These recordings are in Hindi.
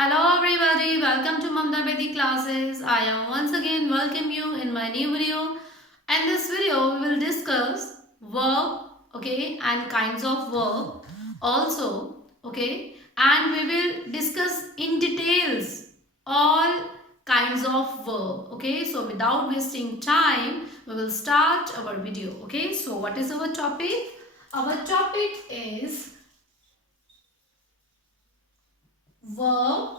Hello everybody, welcome to Mamta Bedi classes. I am once again welcome you in my new video. In this video, we will discuss verb, okay, and kinds of verb also, okay, and we will discuss in details all kinds of verb, okay. So without wasting time, we will start our video, okay. So what is our topic? Our topic is verb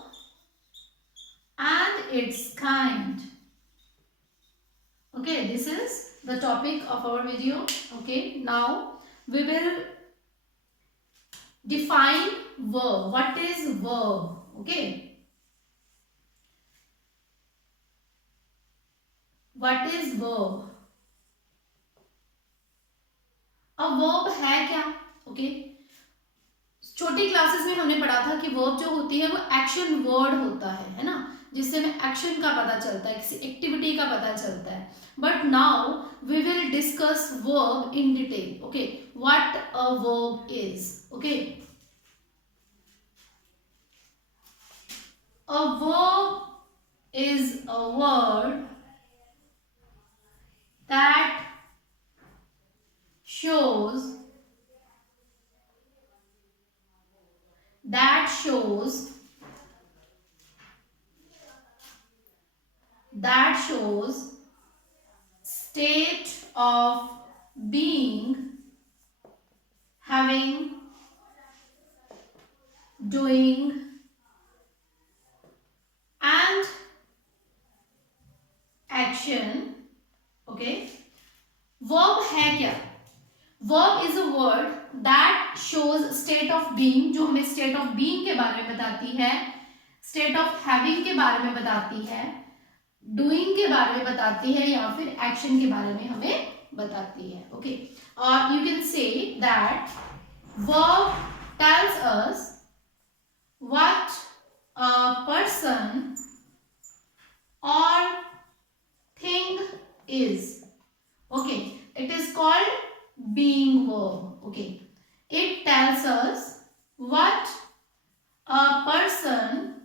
and its kind. Okay, this is the topic of our video. Okay, now we will define verb. What is verb? Okay, what is verb? अब verb है क्या? Okay, छोटी क्लासेस में हमने पढ़ा था कि वर्ब जो होती है वो एक्शन वर्ड होता है ना, जिससे हमें एक्शन का पता चलता है, किसी एक्टिविटी का पता चलता है. But now we will discuss verb in detail. Okay, what a verb is. Okay, a verb is a word that shows that shows state of being, having, doing and action. Okay, verb है क्या? verb is a word that shows state of being, जो हमें state of being के बारे में बताती है, state of having के बारे में बताती है, doing के बारे में बताती है या फिर action के बारे में हमें बताती है. Okay, or you can say that verb tells us what a person or thing is. Okay, it is called being verb. Okay, it tells us what a person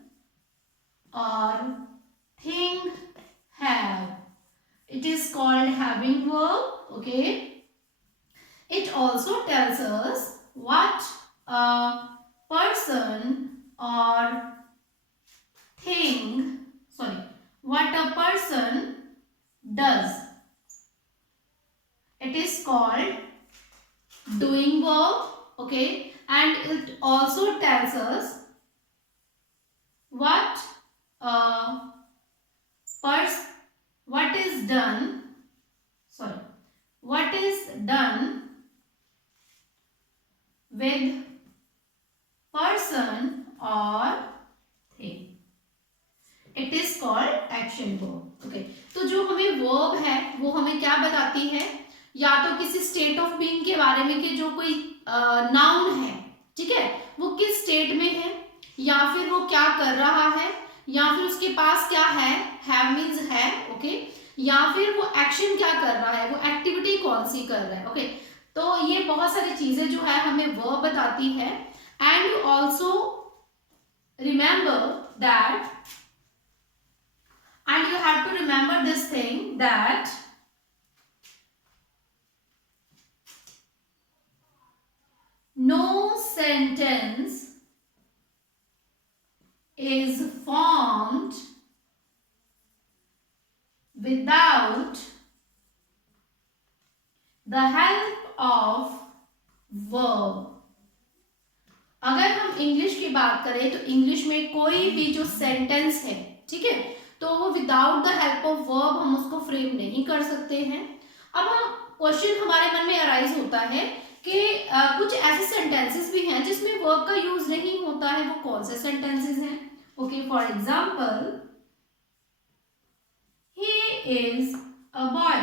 or thing have. It is called having verb. Okay, it also tells us what a person or thing, what a person does. It is called doing verb. Okay, and it also tells us what is done, what is done with person or thing. It is called action verb. Okay, तो जो हमें verb है वो हमें क्या बताती है? या तो किसी स्टेट ऑफ बीइंग के बारे में कि जो कोई नाउन है, ठीक है, वो किस स्टेट में है, या फिर वो क्या कर रहा है, या फिर उसके पास क्या है, हैव मींस है. ओके, या फिर वो एक्शन क्या कर रहा है, वो एक्टिविटी कौन सी कर रहा है. ओके, तो ये बहुत सारी चीजें जो है हमें वर्ब बताती है. And you also remember that, and you have to remember this thing that no sentence is formed without the help of verb. अगर हम इंग्लिश की बात करें तो इंग्लिश में कोई भी जो सेंटेंस है, ठीक है, तो वो without the help of verb हम उसको फ्रेम नहीं कर सकते हैं. अब हम क्वेश्चन हमारे मन में अराइज होता है कि कुछ ऐसे सेंटेंसेस भी हैं जिसमें वर्ब का यूज नहीं होता है. वो कौन से सेंटेंसेस हैं? Okay, for example, he is a boy.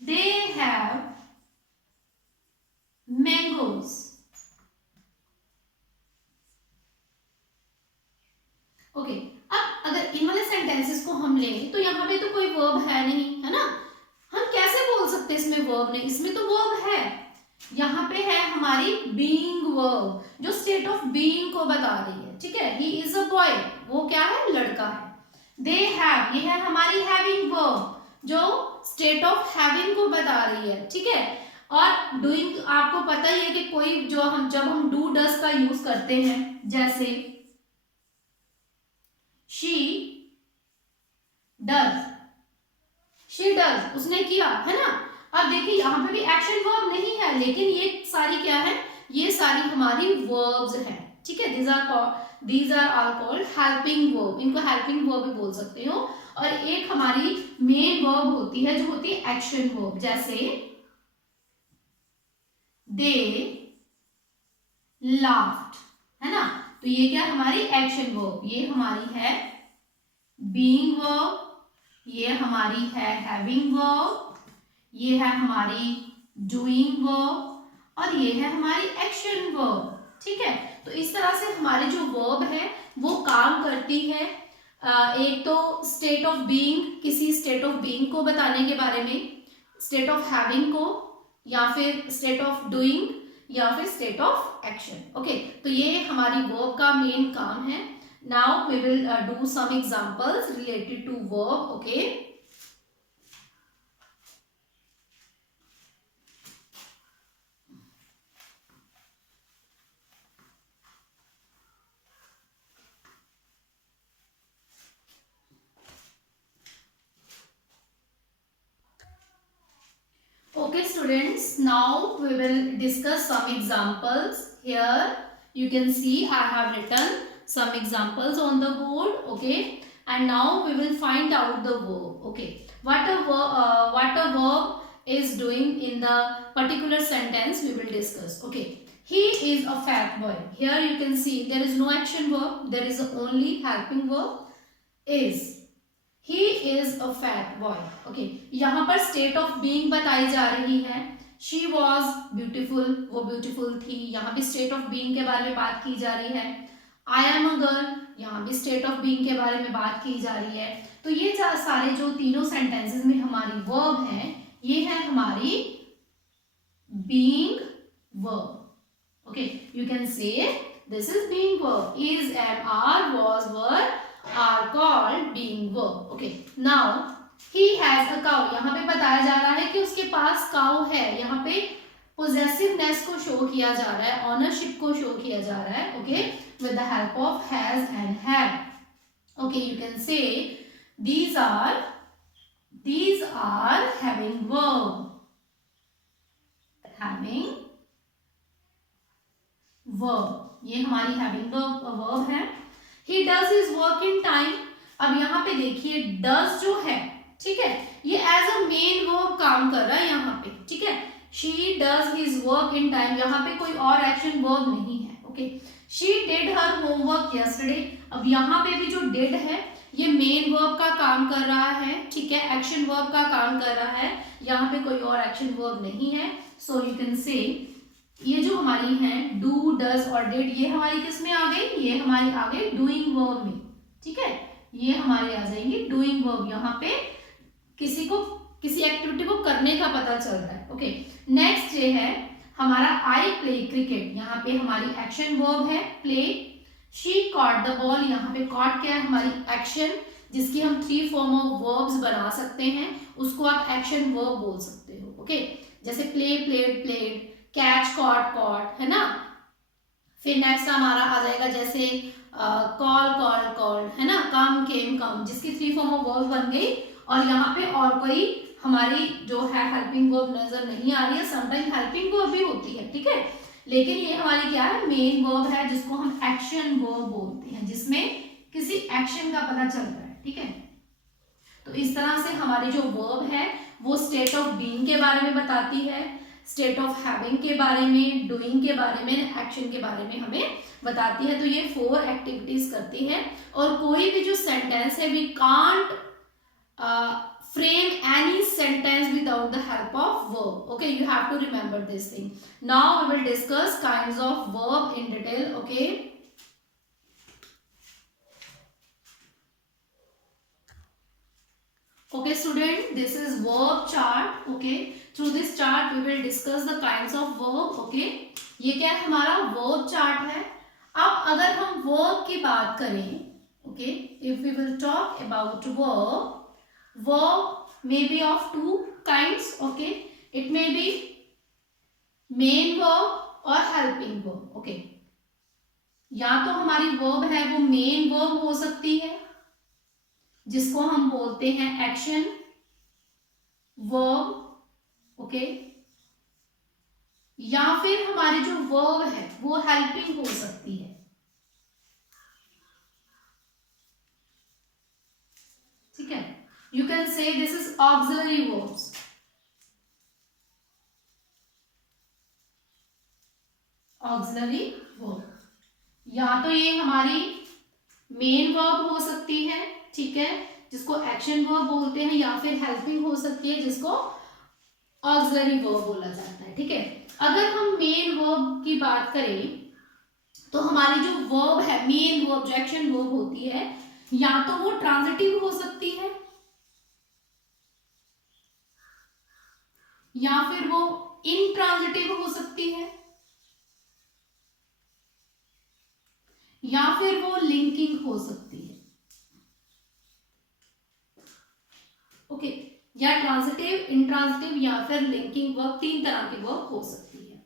They have mangoes. Okay, अब अगर इन वाले सेंटेंसेस को हम लें तो यहाँ पे तो कोई वर्ब है नहीं, है ना. हम कैसे बोल सकते हैं इसमें वर्ब नहीं? इसमें तो वर्ब है. यहाँ पे है हमारी बीइंग वर्ब, जो स्टेट ऑफ बीइंग को बता रही है, ठीक है। ही इज अ बॉय, वो क्या है, लड़का है। दे हैव, ये है हमारी हैविंग वर्ब, जो स्टेट ऑफ हैविंग को बता रही है, ठीक है। और डूइंग आपको पता ही है कि कोई जो हम जब हम डू डस का यूज करते हैं, जैसे शी डज, शी डज उसने किया, है ना। अब देखिए यहाँ पे भी एक्शन वर्ब नहीं है, लेकिन ये सारी क्या है, ये सारी हमारी वर्ब्स हैं, ठीक है। These are all called helping verb, इनको हेल्पिंग वर्ब भी बोल सकते हो। और एक हमारी मेन वर्ब होती है जो होती है एक्शन वर्ब, जैसे दे लाफ्ड, है ना। तो ये क्या हमारी एक्शन वर्ब, ये हमारी है बीइंग वर्ब, ये हमारी है हैविंग वर्ब, ये है हमारी डूइंग वर्ब, और ये है हमारी एक्शन वर्ब, ठीक है। तो इस तरह से हमारी जो वर्ब है वो काम करती है। एक तो स्टेट ऑफ बीइंग, किसी स्टेट ऑफ बीइंग को बताने के बारे में, स्टेट ऑफ हैविंग को, या फिर स्टेट ऑफ डूइंग, या फिर स्टेट ऑफ एक्शन। ओके, तो ये हमारी वर्ब का मेन काम है। Now we will do some examples related to verb. Okay, okay students, now we will discuss some examples. Here you can see I have written some examples on the board. Okay, and now we will find out the verb. Okay, what a verb is doing in the particular sentence we will discuss. Okay, he is a fat boy. Here you can see there is no action verb, there is only helping verb, is. He is a fat boy. Okay, यहाँ पर state of being बताई जा रही है। She was beautiful, वो beautiful थी। यहाँ भी state of being के बारे में बात की जा रही है। I am a girl, यहाँ भी state of being के बारे में बात की जा रही है। तो ये सारे जो तीनों sentences में हमारी verb है, ये है हमारी being verb. Okay, you can say this is being verb. Is, am, are, was, were are called being verb. Okay, now he has a cow. यहाँ पे बताया जा रहा है कि उसके पास काउ है। यहाँ पे possessiveness को शो किया जा रहा है, ऑनरशिप को शो किया जा रहा है। Okay, with the help of has and have. Okay, you can say these are having verb. Having verb, ये हमारी having verb है। He does his work in time. अब यहाँ पे देखिए does जो है, ठीक है, ये as a main verb काम कर रहा है यहाँ पे, ठीक है। She does his work in time, यहाँ पे कोई और action verb नहीं है। Okay, she did her homework yesterday. अब यहाँ पे भी जो did है ये मेन वर्ब का काम कर रहा है, ठीक है, एक्शन वर्ब का काम कर रहा है। यहाँ पे कोई और एक्शन वर्ब नहीं है। सो यू कैन से ये जो हमारी है डू, डज और डिड, ये हमारी किस में आ गई, ये हमारी आ गई डूइंग वर्ब में, ठीक है। ये हमारी आ जाएंगी डूइंग वर्ब, यहाँ पे किसी एक्टिविटी को करने का पता चल रहा है। ओके, नेक्स्ट ये है हमारा आई प्ले क्रिकेट। यहाँ पे हमारी एक्शन वर्ब है play. She caught the ball, यहाँ पे कॉट क्या है, हमारी एक्शन, जिसकी हम 3 फॉर्म ऑफ वर्ब्स बना सकते हैं, उसको आप एक्शन वर्ब बोल सकते हो। ओके, जैसे play, played, played, catch, caught, caught, है ना। फिर नेक्स्ट हमारा आ जाएगा जैसे कॉल, कॉल, कॉल्ड, है ना, कम, केम, कम, जिसकी 3 फॉर्म ऑफ वर्ब बन गई। और यहाँ पे और कोई हमारी जो है हेल्पिंग वर्ब नजर नहीं आ रही है। समटाइम हेल्पिंग वर्ब भी होती है, ठीक है, लेकिन ये हमारी क्या है, मेन वर्ब है, जिसको हम एक्शन वर्ब बोलते हैं, जिसमें किसी एक्शन का पता चल रहा है, ठीक है। तो इस तरह से हमारी जो वर्ब है वो स्टेट ऑफ बीइंग के बारे में बताती है, स्टेट ऑफ हैविंग के बारे में, डूइंग के बारे में, एक्शन के बारे में हमें बताती है। तो ये 4 एक्टिविटीज करती है। और कोई भी जो सेंटेंस है, we can't frame any sentence without the help of verb. Okay, you have to remember this thing. Now we will discuss kinds of verb in detail. Okay, Okay student, this is verb chart. Okay, through this chart we will discuss the kinds of verb. Okay, ये क्या है, हमारा verb chart है. अब अगर हम verb की बात करें, okay, if we will talk about verb may be of two kinds. Okay, it may be main verb और helping verb. Okay, या तो हमारी verb है वो main verb हो सकती है जिसको हम बोलते हैं एक्शन वर्ब. ओके, या फिर हमारी जो वर्ब है वो हेल्पिंग हो सकती है. ठीक है, you can say this is auxiliary verbs. Auxiliary verb या तो ये हमारी मेन वर्ब हो सकती है, ठीक है, जिसको एक्शन वर्ब बोलते हैं, या फिर हेल्पिंग हो सकती है जिसको ऑक्सिलरी वर्ब बोला जाता है. ठीक है, अगर हम मेन वर्ब की बात करें तो हमारी जो वर्ब है मेन वर्ब जो एक्शन वर्ब होती है या तो वो ट्रांजिटिव हो सकती है या फिर वो इनट्रांजिटिव हो सकती है या फिर वो लिंकिंग हो सकती है. ओके, या ट्रांजिटिव, इंट्रांजिटिव या फिर लिंकिंग वर्ब, तीन तरह की वर्ब हो सकती है.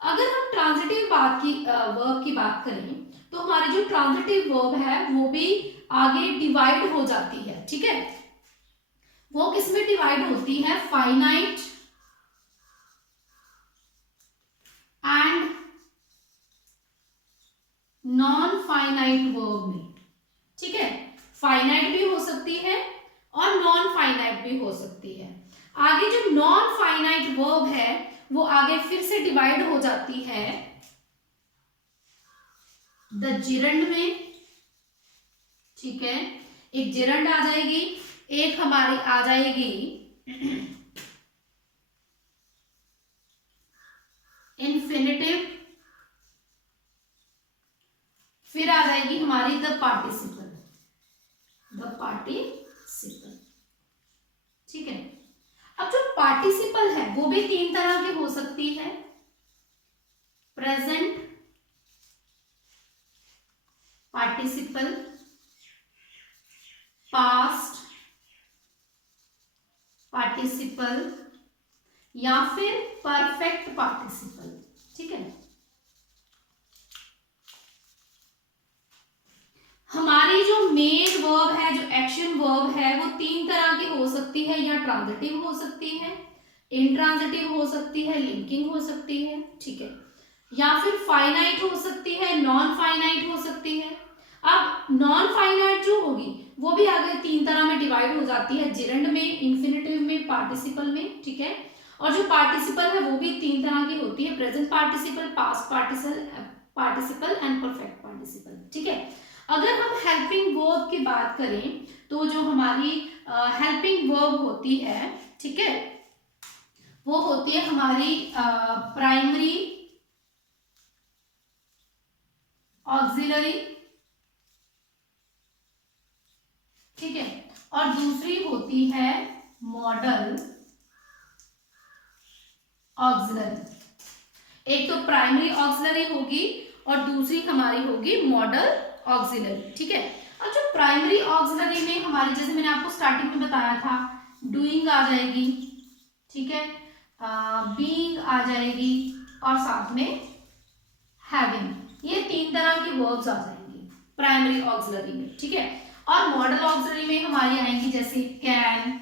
अगर हम ट्रांजिटिव वर्ब की बात करें तो हमारी जो ट्रांजिटिव वर्ब है वो भी आगे डिवाइड हो जाती है. ठीक है, वो किसमें डिवाइड होती है, finite and non finite verb में. ठीक है, फाइनाइट भी हो सकती है और नॉन फाइनाइट भी हो सकती है. आगे जो नॉन फाइनाइट वर्ब है वो आगे फिर से डिवाइड हो जाती है द जिरंड में. ठीक है, एक जिरंड आ जाएगी, एक हमारी आ जाएगी इन्फिनिटिव, फिर आ जाएगी हमारी द पार्टिसिपल. ठीक है, अब जो पार्टिसिपल है वो भी तीन तरह की हो सकती है, प्रेजेंट पार्टिसिपल, पास्ट पार्टिसिपल या फिर परफेक्ट पार्टिसिपल. ठीक है, हमारी जो मेन वर्ब है जो एक्शन वर्ब है वो तीन तरह की हो सकती है, या ट्रांजिटिव हो सकती है, इंट्रांजिटिव हो सकती है, लिंकिंग हो सकती है. ठीक है, या फिर फाइनाइट हो सकती है, नॉन फाइनाइट हो सकती है. अब नॉन फाइनाइट जो होगी वो भी आगे तीन तरह में डिवाइड हो जाती है, जिरंड में, इन्फिनिटिव में, पार्टिसिपल में. ठीक है, और जो पार्टिसिपल है वो भी तीन तरह की होती है, present participle, past participle and perfect participle. ठीक है, अगर हम हेल्पिंग वर्ब की बात करें तो जो हमारी हेल्पिंग वर्ब होती है, ठीक है, वो होती है हमारी प्राइमरी ऑक्सिलरी. ठीक है, और दूसरी होती है मॉडल ऑक्सिलरी. एक तो प्राइमरी ऑक्सिलरी होगी और दूसरी हमारी होगी मॉडल ऑक्सिलरी. ठीक है, और जो प्राइमरी ऑक्सिलरी में हमारी, जैसे मैंने आपको स्टार्टिंग में बताया था, डूइंग आ जाएगी, ठीक है, बीइंग आ जाएगी और साथ में हैविंग, ये तीन तरह की वर्ब्स आ जाएंगी प्राइमरी ऑक्सिलरी में. ठीक है, और मॉडल ऑक्सिलरी में हमारी आएंगी जैसे can,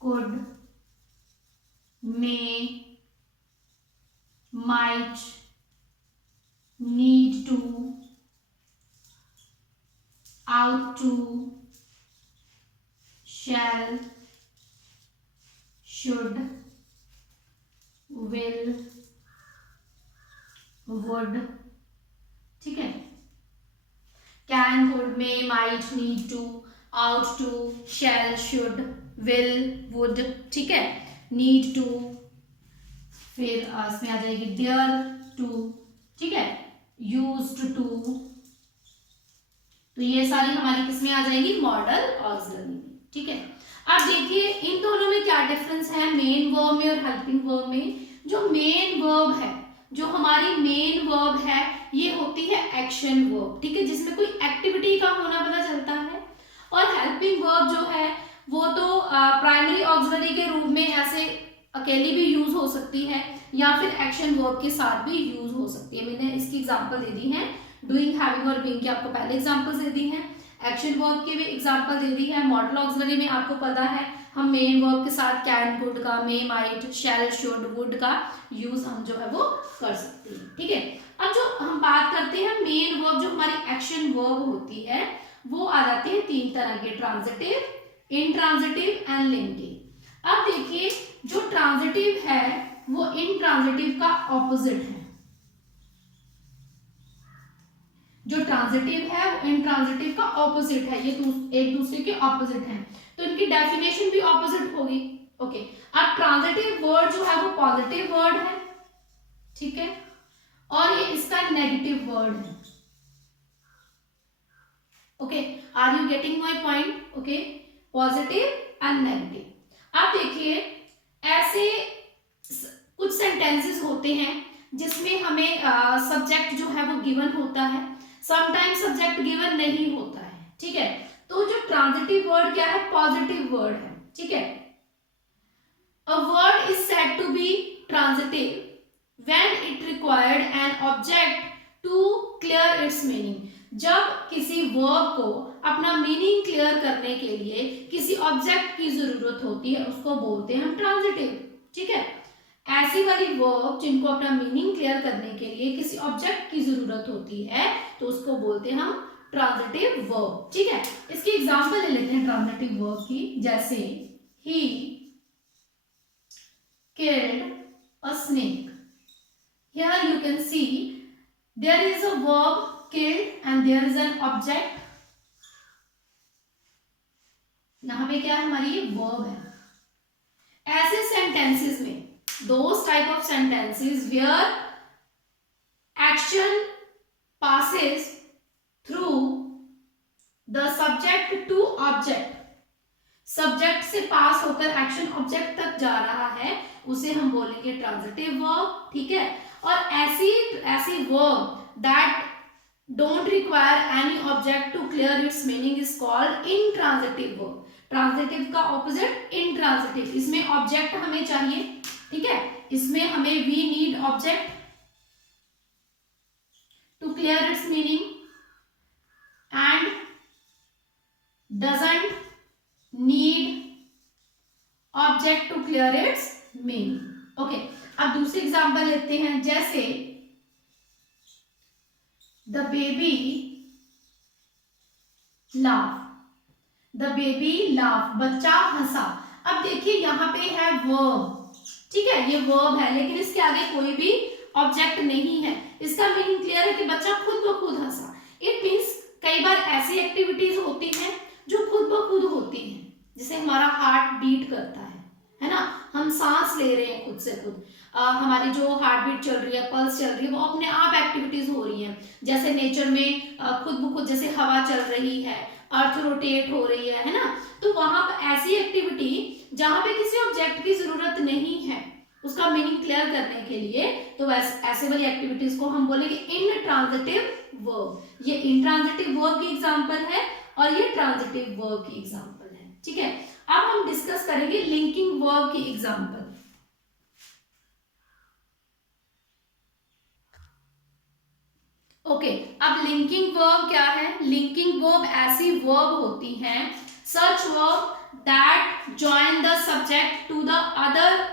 could, may, might, need to, ought to, shall, should, will, would. ठीक है, can, could, may, might, need to, ought to, shall, should, will, would. ठीक है, need to, फिर इसमें आ जाएगी dare to. ठीक है, used to. तो ये सारी हमारी किसमें आ जाएगी, मॉडल ऑक्सिलरी में. ठीक है। अब देखिए इन दोनों में क्या डिफरेंस है, मेन वर्ब में और हेल्पिंग वर्ब में। जो मेन वर्ब है, जो हमारी मेन वर्ब है, ये होती है एक्शन वर्ब, ठीक है, जिसमें कोई एक्टिविटी का होना पता चलता है। और हेल्पिंग वर्ब जो है वो तो प्राइमरी ऑक्सिलरी के रूप में ऐसे अकेली भी यूज हो सकती है या फिर एक्शन वर्ब के साथ भी यूज हो सकती है। मैंने इसकी एग्जांपल दे दी है, डूइंग, हैविंग और बीइंग की आपको पहले एग्जांपल्स दे दी हैं। एक्शन वर्ब की भी एग्जांपल दे दी है। मॉडल ऑक्सिलरी में आपको पता है हम मेन वर्ब के साथ कैन, कुड का, मे, माइट, शैल, शुड, वुड का यूज हम जो है वो कर सकते हैं, ठीक है। अब जो हम बात करते हैं मेन वर्ब, जो हमारी एक्शन वर्ब होती है वो आ जाती है तीन तरह के, ट्रांजिटिव, इंट्रांजिटिव एंड लिंकिंग। अब देखिए जो ट्रांजिटिव है वो इंट्रांजिटिव का ऑपोजिट है। जो ट्रांजिटिव है वो इंट्रांजिटिव का ऑपोजिट है, ये एक दूसरे के ऑपोजिट हैं, तो इनकी डेफिनेशन भी ऑपोजिट होगी। ओके, अब ट्रांजिटिव वर्ड जो है वो पॉजिटिव वर्ड है, ठीक है, और ये इसका नेगेटिव वर्ड है। Okay, are you getting my point? Okay, positive and negative. अब देखिए ऐसे कुछ सेंटेंसेस होते हैं जिसमें हमें सब्जेक्ट जो है वो गिवन होता है, समटाइम्स सब्जेक्ट गिवन नहीं होता है, ठीक है। तो जो ट्रांजिटिव वर्ड क्या है, पॉजिटिव वर्ड है, ठीक है। A word is said to be transitive when it required an object to clear its meaning. जब किसी वर्ब को अपना मीनिंग क्लियर करने के लिए किसी ऑब्जेक्ट की जरूरत होती है उसको बोलते हैं हम ट्रांजिटिव, ठीक है। ऐसी वाली वर्ब जिनको अपना मीनिंग क्लियर करने के लिए किसी ऑब्जेक्ट की जरूरत होती है तो उसको बोलते हैं हम ट्रांजिटिव वर्ब, ठीक है। इसकी एग्जांपल ले लेते हैं ट्रांजिटिव वर्ब की, जैसे ही killed a snake. Here you can see there is a verb killed and there is an object. यहां पे क्या है, हमारी ये वर्ब है। ऐसे सेंटेंसेस में, those type of sentences where action passes through the subject to object, subject से पास होकर एक्शन ऑब्जेक्ट तक जा रहा है, उसे हम बोलेंगे ट्रांजिटिव वर्ब, ठीक है। और ऐसी verb that don't require any object to clear its meaning is called intransitive verb. Transitive का ऑपोजिट इंट्रांजिटिव, इसमें ऑब्जेक्ट हमें चाहिए, ठीक है, इसमें हमें we need object to clear its meaning and doesn't need object to clear its meaning. Okay, अब दूसरी एग्जांपल लेते हैं, जैसे the baby laugh, the baby laugh, बच्चा हंसा। अब देखिए यहाँ पे है वर्ब, ठीक है, ये वर्ब है लेकिन इसके आगे कोई भी ऑब्जेक्ट नहीं है। इसका मीनिंग क्लियर है कि बच्चा खुद ब खुद हंसा। इट मीन्स कई बार ऐसी एक्टिविटीज होती हैं जो खुद ब खुद होती हैं, जैसे हमारा हार्ट बीट करता है ना, हम सांस ले रहे हैं खुद से खुद, हमारी जो हार्ट बीट चल रही है, पल्स चल रही है, वो अपने आप एक्टिविटीज हो रही हैं। जैसे नेचर में खुद ब खुद जैसे हवा चल रही है, अर्थ रोटेट हो रही है ना, तो वहां पर ऐसी एक्टिविटी जहां पे किसी ऑब्जेक्ट की जरूरत नहीं है उसका मीनिंग क्लियर करने के लिए, तो ऐसे वाली एक्टिविटीज को हम बोलेंगे इंट्रांजिटिव वर्ब। ये इंट्रांजिटिव वर्ब की एग्जांपल है और ये ट्रांजिटिव वर्ब की एग्जांपल है, ठीक है। अब हम डिस्कस करेंगे लिंकिंग वर्ब की एग्जांपल। ओके, अब लिंकिंग वर्ब क्या है? लिंकिंग वर्ब ऐसी वर्ब होती हैं, such verb that join the subject to the other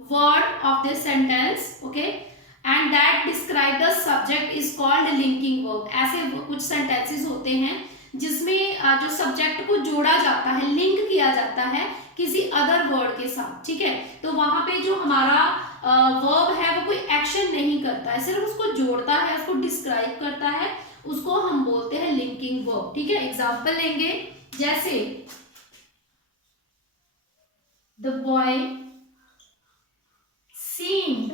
word of this sentence, okay, and that describe the subject is called linking verb. ऐसे कुछ सेंटेंसेस होते हैं जिसमें जो सब्जेक्ट को जोड़ा जाता है, लिंक किया जाता है किसी अदर वर्ड के साथ, ठीक है। तो वहां पे जो हमारा वर्ब है वो कोई एक्शन नहीं करता है, सिर्फ उसको जोड़ता है, उसको डिस्क्राइब करता है, उसको हम बोलते हैं लिंकिंग वर्ब, ठीक है। एग्जांपल लेंगे, जैसे the boy seemed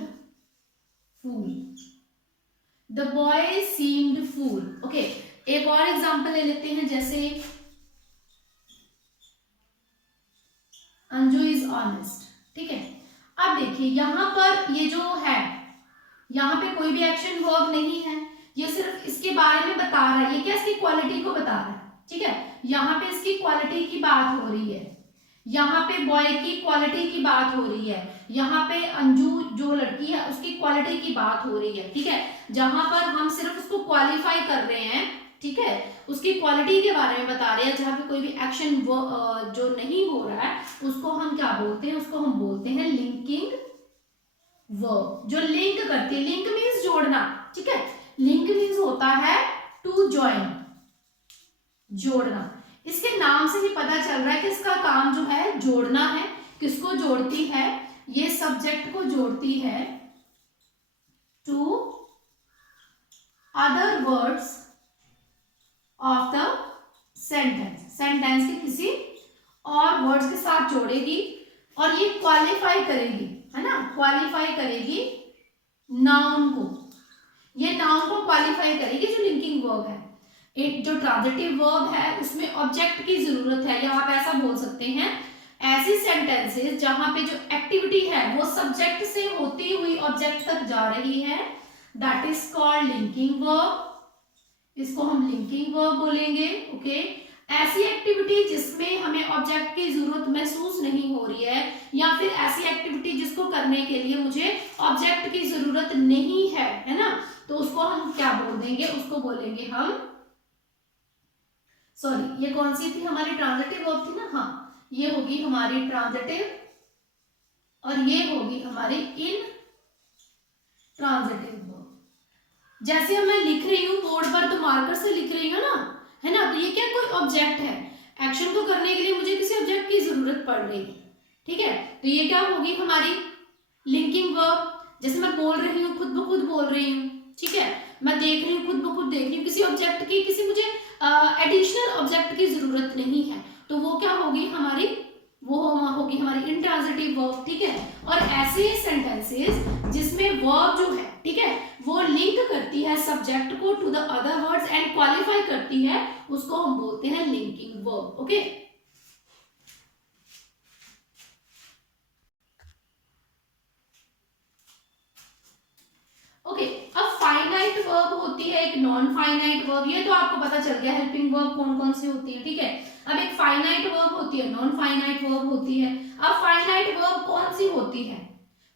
fool, the boy seemed fool। Okay, एक और एग्जांपल ले लेते हैं, जैसे देखिए यहाँ पर ये जो है, यहाँ पे कोई भी एक्शन वर्ब नहीं है, ये सिर्फ इसके बारे में बता रहा है, ये क्या इसकी क्वालिटी को बता रहा है, ठीक है। यहाँ पे इसकी क्वालिटी की बात हो रही है, यहाँ पे बॉय की क्वालिटी की बात हो रही है, यहाँ पे अंजू जो लड़की है उसकी क्वालिटी की बात हो रही है, ठीक है। जहां पर हम सिर्फ उसको क्वालिफाई कर रहे हैं, ठीक है, उसकी क्वालिटी के बारे में बता रहे हैं, जहां पे कोई भी एक्शन जो नहीं हो रहा है उसको हम क्या बोलते हैं, उसको हम बोलते हैं लिंकिंग वर्ब, जो लिंक करती है। लिंक मीन्स जोड़ना, ठीक है। लिंक मीन्स होता है टू ज्वाइन, जोड़ना। इसके नाम से ही पता चल रहा है कि इसका काम जो है जोड़ना है। किसको जोड़ती है, ये सब्जेक्ट को जोड़ती है to other words of the sentence, sentence के किसी और वर्ड्स के साथ जोड़ेगी, और ये क्वालिफाई करेगी, है ना, क्वालिफाई करेगी नाउन को, ये नाउन को क्वालिफाई करेगी जो लिंकिंग वर्ब है। एक जो ट्रांजिटिव वर्ब है उसमें ऑब्जेक्ट की जरूरत है, या आप ऐसा बोल सकते हैं ऐसी सेंटेंसेस जहां पे जो एक्टिविटी है वो सब्जेक्ट से होती हुई ऑब्जेक्ट तक जा रही है, that is called linking verb. इसको हम लिंकिंग वर्ब बोलेंगे, ओके। ऐसी एक्टिविटी जिसमें हमें ऑब्जेक्ट की जरूरत महसूस नहीं हो रही है, या फिर ऐसी एक्टिविटी जिसको करने के लिए मुझे ऑब्जेक्ट की जरूरत नहीं है ना, तो उसको हम क्या बोल देंगे, उसको बोलेंगे हम, सॉरी ये कौन सी थी हमारी, ट्रांजिटिव वर्ब थी ना, हाँ, ये होगी हमारी ट्रांजिटिव और ये होगी हमारी इन ट्रांजिटिव वर्ब। जैसे अब मैं लिख रही हूँ बोर्ड पर, तो मार्कर से लिख रही हूँ ना, है ना, तो ये क्या कोई ऑब्जेक्ट है, एक्शन को करने के लिए मुझे किसी ऑब्जेक्ट की जरूरत पड़ रही है, ठीक है। तो ये क्या होगी हमारी लिंकिंग वर्ब। जैसे मैं बोल रही हूँ, खुद ब खुद बोल रही हूँ, ठीक है, मैं देख रही हूँ, खुद ब खुद देख रही हूँ, किसी ऑब्जेक्ट की, किसी मुझे एडिशनल ऑब्जेक्ट की जरूरत नहीं है, तो वो क्या होगी हमारी, वो होगी हमारी इंट्रांजिटिव वर्ब, ठीक है। और ऐसे सेंटेंसेस जिसमें वर्ब जो है, ठीक है, वो लिंक करती है सब्जेक्ट को to the other words and qualify करती है, उसको हम बोलते हैं लिंकिंग वर्ब, ओके। ओके, अब फाइनाइट वर्ब होती है, एक नॉन फाइनाइट वर्ब, ये तो आपको पता चल गया हेल्पिंग वर्ब कौन कौन सी होती है, ठीक है। अब एक फाइनाइट वर्ब होती है, नॉन फाइनाइट वर्ब होती है। अब फाइनाइट वर्ब कौन सी होती है,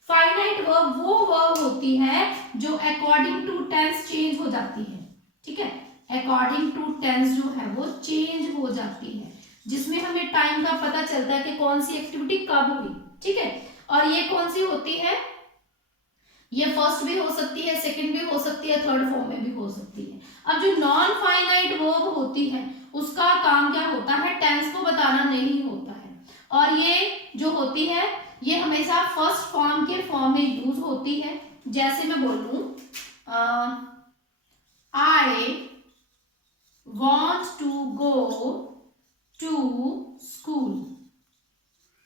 फाइनाइट वर्ब वो वर्ब होती है जो अकॉर्डिंग टू टेंस चेंज हो जाती है, ठीक है, अकॉर्डिंग टू टेंस जो है वो चेंज हो जाती है, जिसमें हमें टाइम का पता चलता है कि कौन सी एक्टिविटी कब हुई, ठीक है। और ये कौन सी होती है, ये फर्स्ट भी हो सकती है, सेकंड भी हो सकती है, थर्ड फॉर्म में भी हो सकती है। अब जो नॉन फाइनाइट वर्ब होती है उसका काम क्या होता है, टेंस को बताना नहीं होता है, और ये जो होती है ये हमेशा फर्स्ट फॉर्म के फॉर्म में यूज होती है। जैसे मैं बोलूं I want to go to school,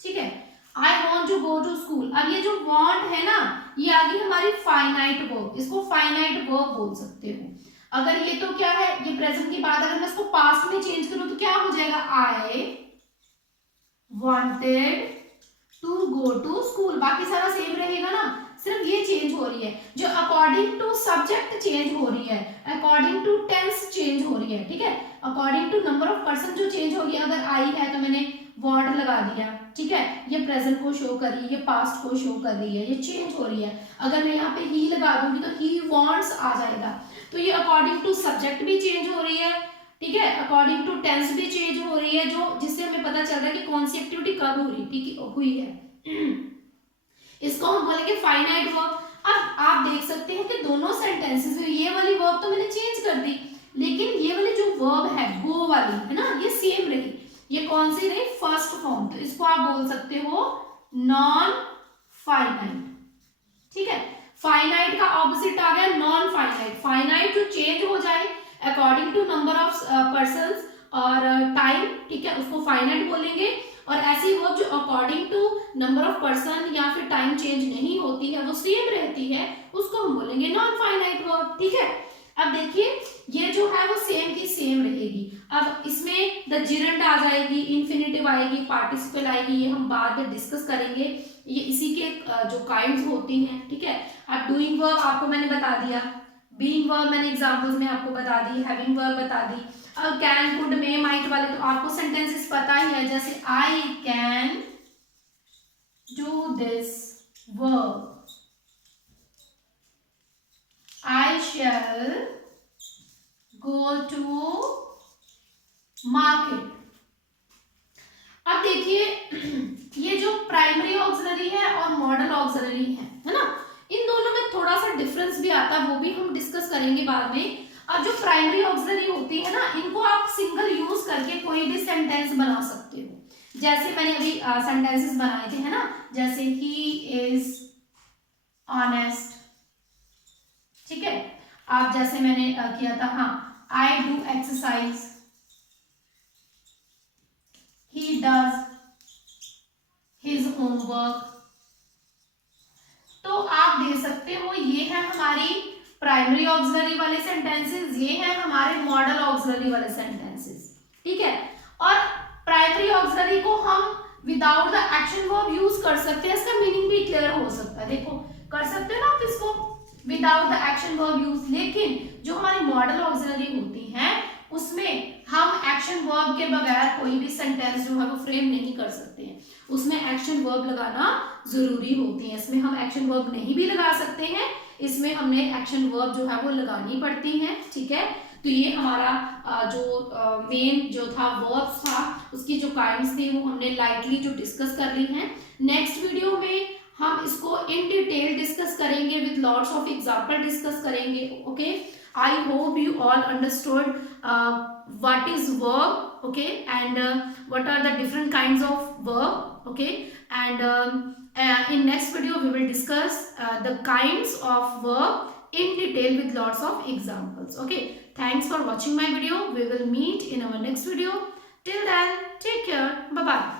ठीक है, I want to go to school. अब ये जो वॉन्ट है ना, ये आ गई हमारी फाइनाइट वर्ब, इसको फाइनाइट वर्ब बोल सकते हो। अगर ये तो क्या है, ये प्रेजेंट की बात, अगर मैं इसको पास्ट में चेंज करूं तो क्या हो जाएगा, I wanted to go to school, बाकी सारा सेम रहेगा ना, सिर्फ ये चेंज हो रही है, जो अकॉर्डिंग टू सब्जेक्ट चेंज हो रही है, अकॉर्डिंग टू टेंस चेंज हो रही है, ठीक है, according to number of person जो चेंज होगी। अगर आई है तो मैंने वांट लगा दिया, ठीक है, ये प्रेजेंट को शो कर रही है, ये पास्ट को शो कर रही है, ये चेंज हो रही है। अगर मैं यहाँ पे ही लगा दूंगी तो ही वांट्स आ जाएगा, तो ये अकॉर्डिंग टू सब्जेक्ट भी चेंज हो रही है, ठीक है, अकॉर्डिंग टू टेंस भी चेंज हो रही है, जो जिससे हमें पता चल रहा है कि कौन सी एक्टिविटी कब हो रही, ठीक हुई है। इसको हम बोलेंगे फाइनाइट वर्ब। अब आप देख सकते हैं कि दोनों सेंटेंसेस में ये वाली वर्ब तो मैंने चेंज कर दी, लेकिन ये वाली जो वर्ब है गो वाली है ना, ये सेम रही। ये कौन सी रही, फर्स्ट फॉर्म, तो इसको आप बोल सकते हो नॉन फाइनाइट, ठीक है। फाइनाइट का ऑपोजिट आ गया नॉन फाइनाइट। फाइनाइट जो चेंज हो जाए according to number of persons और टाइम, ठीक है, उसको फाइनाइट बोलेंगे। और ऐसी वर्ब जो according to number of person या फिर टाइम चेंज नहीं होती है, वो सेम रहती है, उसको हम बोलेंगे नॉन फाइनाइट वर्ब, ठीक है। अब देखिए ये जो है वो सेम की सेम रहेगी। अब इसमें द जिरंड आ जाएगी, इंफिनिटिव आएगी, पार्टिसिपल आएगी, ये हम बाद में डिस्कस करेंगे। ये इसी के जो काइंड्स होती हैं, ठीक है। अब डूइंग वर्ब आपको मैंने बता दिया, बीइंग वर्ब मैंने एग्जांपल्स में आपको बता दी, हैविंग वर्ब बता दी। अब कैन, कुड, मे, माइट वाले तो आपको सेंटेंसेस पता ही है, जैसे I can do this work, I shall go to market। अब देखिए ये जो प्राइमरी ऑक्सिलरी है और मॉडल ऑक्सिलरी है ना, इन दोनों में थोड़ा सा डिफरेंस भी आता है, वो भी हम डिस्कस करेंगे बाद में। अब जो प्राइमरी ऑक्सिलरी होती है ना, इनको आप सिंगल यूज करके कोई भी सेंटेंस बना सकते हो। जैसे मैंने अभी सेंटेंसेस बनाए थे, है ना, जैसे ही इज ऑनेस्ट, ठीक है। आप जैसे मैंने किया था, हाँ, I do exercise, he does his homework. तो आप दे सकते हो, ये है हमारी प्राइमरी ऑक्सिलरी वाले सेंटेंसेस, ये है हमारे मॉडल ऑक्सिलरी वाले सेंटेंसेस, ठीक है। और प्राइमरी ऑक्सिलरी को हम without the action verb use कर सकते हैं, इसका मीनिंग भी क्लियर हो सकता है। देखो कर सकते हो ना आप इसको without the action verb use, लेकिन जो हमारी मॉडल ऑक्सिलरी होती हैं उसमें हम एक्शन वर्ब के बगैर कोई भी सेंटेंस जो है वो फ्रेम नहीं कर सकते हैं, उसमें एक्शन वर्ब लगाना जरूरी होती है। इसमें हम एक्शन वर्ब नहीं भी लगा सकते हैं, इसमें हमने एक्शन वर्ब जो है वो लगानी पड़ती है, ठीक है। तो ये हमारा जो मेन जो था वर्ब्स था, उसकी जो काइंड्स थी वो हमने लाइटली जो डिस्कस कर ली हैं। नेक्स्ट वीडियो में हम इसको इन डिटेल डिस्कस करेंगे, with lots of example discuss करेंगे। Okay, I hope you all understood what is verb, okay, and what are the different kinds of verb, okay, and in next video we will discuss the kinds of verb in detail with lots of examples. Okay, thanks for watching my video. We will meet in our next video. Till then, take care. Bye bye.